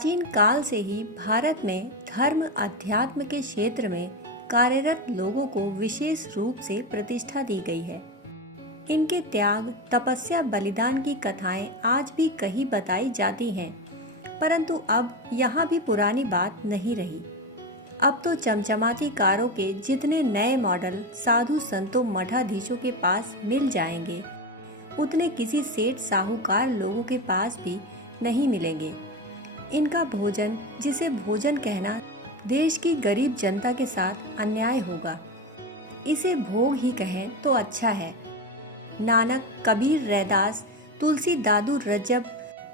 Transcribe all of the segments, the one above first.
प्राचीन काल से ही भारत में धर्म अध्यात्म के क्षेत्र में कार्यरत लोगों को विशेष रूप से प्रतिष्ठा दी गई है। इनके त्याग, तपस्या, बलिदान की कथाएं आज भी कहीं बताई जाती हैं, परंतु अब यहाँ भी पुरानी बात नहीं रही। अब तो चमचमाती कारों के जितने नए मॉडल साधु संतों मठाधीशों के पास मिल जाएंगे, उतने किसी सेठ साहूकार लोगों के पास भी नहीं मिलेंगे। इनका भोजन, जिसे भोजन कहना देश की गरीब जनता के साथ अन्याय होगा, इसे भोग ही कहें तो अच्छा है। नानक, कबीर, रैदास, तुलसी, दादू, रजब,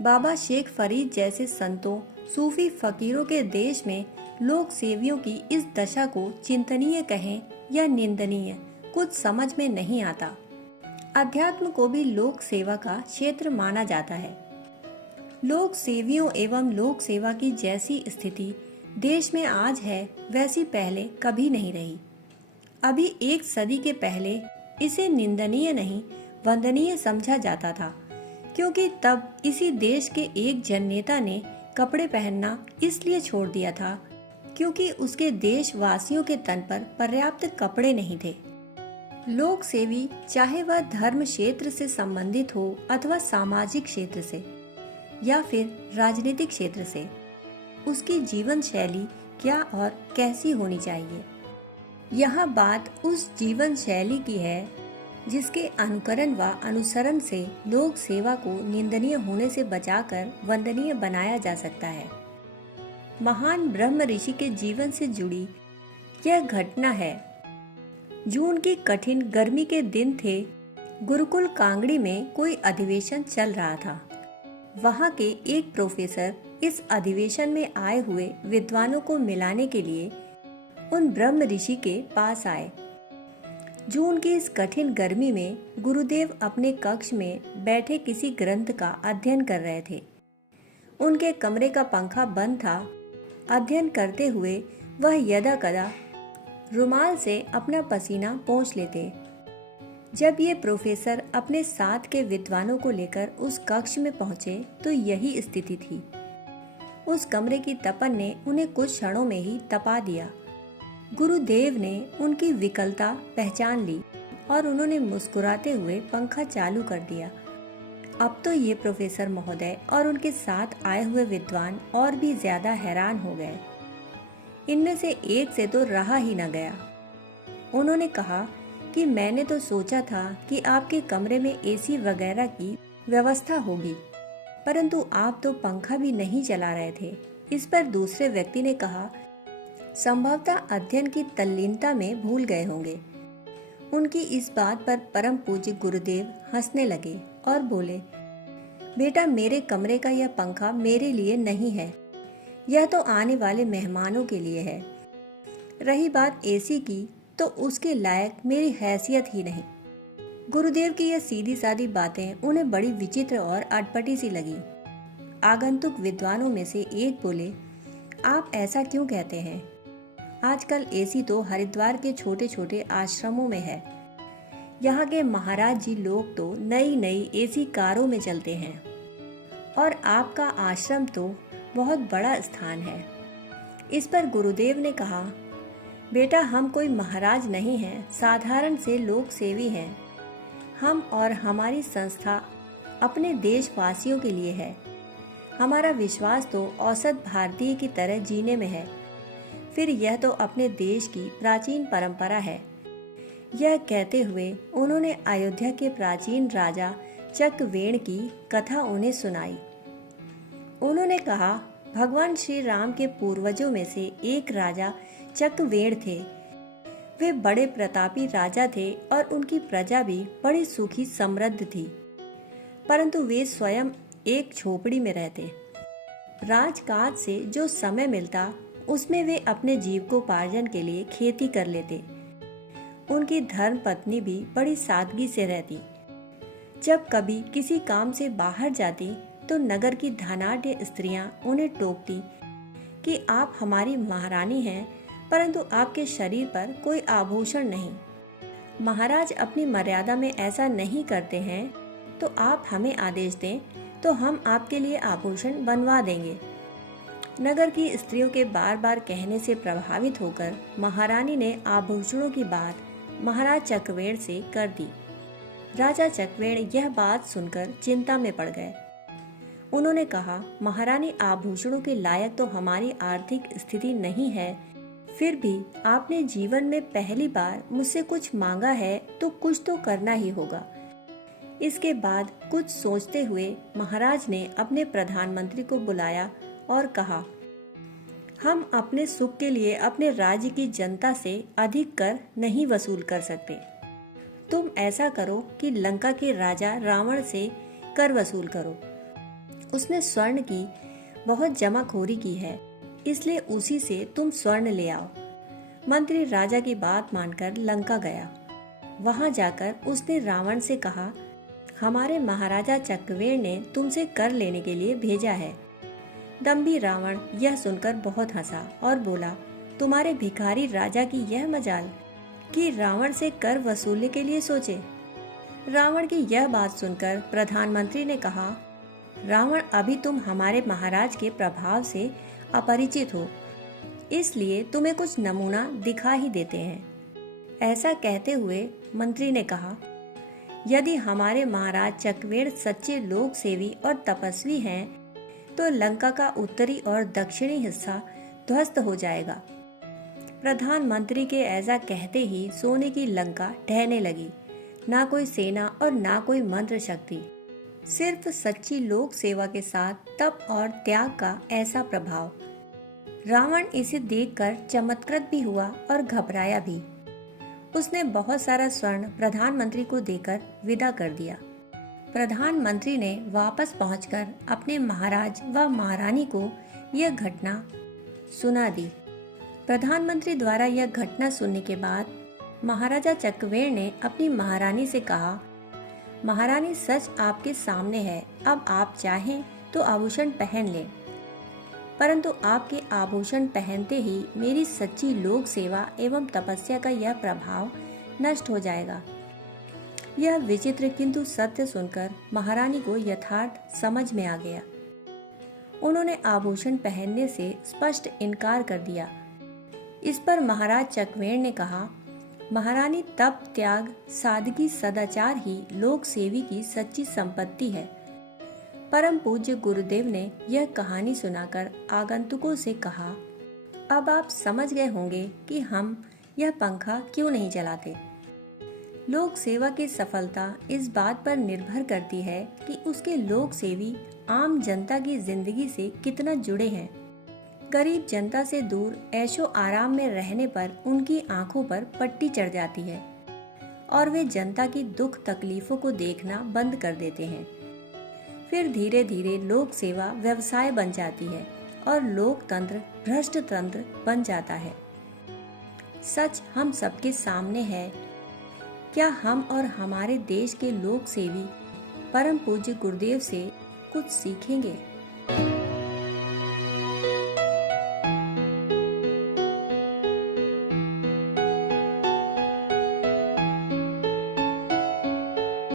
बाबा शेख फरीद जैसे संतों, सूफी फकीरों के देश में लोक सेवियों की इस दशा को चिंतनीय कहें या निंदनीय, कुछ समझ में नहीं आता। अध्यात्म को भी लोक सेवा का क्षेत्र माना जाता है। लोक सेवियों एवं लोक सेवा की जैसी स्थिति देश में आज है, वैसी पहले कभी नहीं रही। अभी एक सदी के पहले इसे निंदनीय नहीं, वंदनीय समझा जाता था, क्योंकि तब इसी देश के एक जननेता ने कपड़े पहनना इसलिए छोड़ दिया था क्योंकि उसके देशवासियों के तन पर पर्याप्त कपड़े नहीं थे। लोक सेवी, चाहे वह धर्म क्षेत्र से संबंधित हो अथवा सामाजिक क्षेत्र से या फिर राजनीतिक क्षेत्र से, उसकी जीवन शैली क्या और कैसी होनी चाहिए। यहाँ बात उस जीवन शैली की है जिसके अनुकरण व अनुसरण से लोक सेवा को निंदनीय होने से बचाकर वंदनीय बनाया जा सकता है। महान ब्रह्म ऋषि के जीवन से जुड़ी यह घटना है। जून की कठिन गर्मी के दिन थे। गुरुकुल कांगड़ी में कोई अधिवेशन चल रहा था। वहाँ के एक प्रोफेसर इस अधिवेशन में आए हुए विद्वानों को मिलाने के लिए उन ब्रह्म ऋषि के पास आए। जून की इस कठिन गर्मी में गुरुदेव अपने कक्ष में बैठे किसी ग्रंथ का अध्ययन कर रहे थे। उनके कमरे का पंखा बंद था। अध्ययन करते हुए वह यदा कदा रुमाल से अपना पसीना पोंछ लेते। जब ये प्रोफेसर अपने साथ के विद्वानों को लेकर उस कक्ष में पहुंचे तो यही स्थिति थी। उस कमरे की तपन ने उन्हें कुछ क्षणों में ही तपा दिया। गुरुदेव ने उनकी विकलता पहचान ली और उन्होंने मुस्कुराते हुए पंखा चालू कर दिया। अब तो ये प्रोफेसर महोदय और उनके साथ आए हुए विद्वान और भी ज्यादा हैरान हो गए। इनमें से एक से तो रहा ही न गया। उन्होंने कहा कि मैंने तो सोचा था कि आपके कमरे में एसी वगैरह की व्यवस्था होगी, परंतु आप तो पंखा भी नहीं चला रहे थे। इस पर दूसरे व्यक्ति ने कहा, संभवतः अध्ययन की तल्लीनता में भूल गए होंगे। उनकी इस बात पर परम पूज्य गुरुदेव हंसने लगे और बोले, बेटा, मेरे कमरे का यह पंखा मेरे लिए नहीं है, यह तो आने वाले मेहमानों के लिए है। रही बात एसी की, तो उसके लायक मेरी हैसियत ही नहीं। गुरुदेव की यह सीधी सादी बातें उन्हें बड़ी विचित्र और अटपटी सी लगी। आगंतुक विद्वानों में से एक बोले, आप ऐसा क्यों कहते हैं? आजकल एसी तो हरिद्वार के छोटे छोटे आश्रमों में है। यहाँ के महाराज जी लोग तो नई नई एसी कारों में चलते हैं, और आपका आश्रम तो बहुत बड़ा स्थान है। इस पर गुरुदेव ने कहा, बेटा, हम कोई महाराज नहीं हैं, साधारण से लोक सेवी हैं। हम और हमारी संस्था अपने देशवासियों के लिए है। हमारा विश्वास तो औसत भारतीय की तरह जीने में है। फिर यह तो अपने देश की प्राचीन परंपरा है। यह कहते हुए उन्होंने अयोध्या के प्राचीन राजा चकवेण की कथा उन्हें सुनाई। उन्होंने कहा, भगवान श्री राम के पूर्वजों में से एक राजा चकवेण थे। वे बड़े प्रतापी राजा थे और उनकी प्रजा भी बड़ी सुखी समृद्ध थी, परंतु वे स्वयं एक झोपड़ी में रहते। राजकाज से जो समय मिलता उसमें वे अपने जीविकोपार्जन के लिए खेती कर लेते। उनकी धर्म पत्नी भी बड़ी सादगी से रहती। जब कभी किसी काम से बाहर जाती तो नगर की धनाढ्य स्त्रियां उन्हें टोकती कि आप हमारी महारानी हैं, परंतु आपके शरीर पर कोई आभूषण नहीं। महाराज अपनी मर्यादा में ऐसा नहीं करते हैं, तो आप हमें आदेश दें तो हम आपके लिए आभूषण बनवा देंगे। नगर की स्त्रियों के बार बार कहने से प्रभावित होकर महारानी ने आभूषणों की बात महाराज चक्रवेण से कर दी। राजा चक्रवेण यह बात सुनकर चिंता में पड़ गए। उन्होंने कहा, महारानी, आभूषणों के लायक तो हमारी आर्थिक स्थिति नहीं है, फिर भी आपने जीवन में पहली बार मुझसे कुछ मांगा है तो कुछ तो करना ही होगा। इसके बाद कुछ सोचते हुए महाराज ने अपने प्रधानमंत्री को बुलाया और कहा, हम अपने सुख के लिए अपने राज्य की जनता से अधिक कर नहीं वसूल कर सकते। तुम ऐसा करो कि लंका के राजा रावण से कर वसूल करो। उसने स्वर्ण की बहुत जमाखोरी की है, इसलिए उसी से तुम स्वर्ण ले आओ। मंत्री राजा की बात मानकर लंका गया। वहां जाकर उसने रावण से कहा, हमारे महाराजा चक्रवेण ने तुमसे कर लेने के लिए भेजा है। दंभी रावण यह सुनकर बहुत हंसा और बोला, तुम्हारे भिखारी राजा की यह मजाल कि रावण से कर वसूलने के लिए सोचे। रावण की यह बात सुनकर प्रधानमंत्री ने कहा, रावण, अभी तुम हमारे महाराज के प्रभाव से अपरिचित हो, इसलिए तुम्हें कुछ नमूना दिखा ही देते हैं। ऐसा कहते हुए मंत्री ने कहा, यदि हमारे महाराज चक्रवेण सच्चे लोक सेवी और तपस्वी हैं, तो लंका का उत्तरी और दक्षिणी हिस्सा ध्वस्त हो जाएगा। प्रधानमंत्री के ऐसा कहते ही सोने की लंका ढहने लगी। ना कोई सेना और ना कोई मंत्र शक्ति, सिर्फ सच्ची लोक सेवा के साथ तप और त्याग का ऐसा प्रभाव। रावण इसे देखकर चमत्कृत भी हुआ और घबराया भी। उसने बहुत सारा स्वर्ण प्रधानमंत्री को देकर विदा कर दिया। प्रधानमंत्री ने वापस पहुंचकर अपने महाराज व महारानी को यह घटना सुना दी। प्रधानमंत्री द्वारा यह घटना सुनने के बाद महाराजा चक्रवेण ने अपनी महारानी से कहा, महारानी, सच आपके सामने है, अब आप चाहें तो आभूषण पहन लें, परंतु आपके आभूषण पहनते ही मेरी सच्ची लोक सेवा एवं तपस्या का यह प्रभाव नष्ट हो जाएगा। यह विचित्र किंतु सत्य सुनकर महारानी को यथार्थ समझ में आ गया। उन्होंने आभूषण पहनने से स्पष्ट इनकार कर दिया। इस पर महाराज चक्रवेण ने कहा, महारानी, तप, त्याग, सादगी, सदाचार ही लोक सेवी की सच्ची संपत्ति है। परम पूज्य गुरुदेव ने यह कहानी सुनाकर आगंतुकों से कहा, अब आप समझ गए होंगे कि हम यह पंखा क्यों नहीं जलाते। लोक सेवा की सफलता इस बात पर निर्भर करती है कि उसके लोक सेवी आम जनता की जिंदगी से कितना जुड़े हैं। गरीब जनता से दूर ऐशो आराम में रहने पर उनकी आंखों पर पट्टी चढ़ जाती है और वे जनता की दुख तकलीफों को देखना बंद कर देते हैं। फिर धीरे धीरे लोक सेवा व्यवसाय बन जाती है और लोकतंत्र भ्रष्ट तंत्र बन जाता है। सच हम सबके सामने है। क्या हम और हमारे देश के लोक सेवी परम पूज्य गुरुदेव से कुछ सीखेंगे?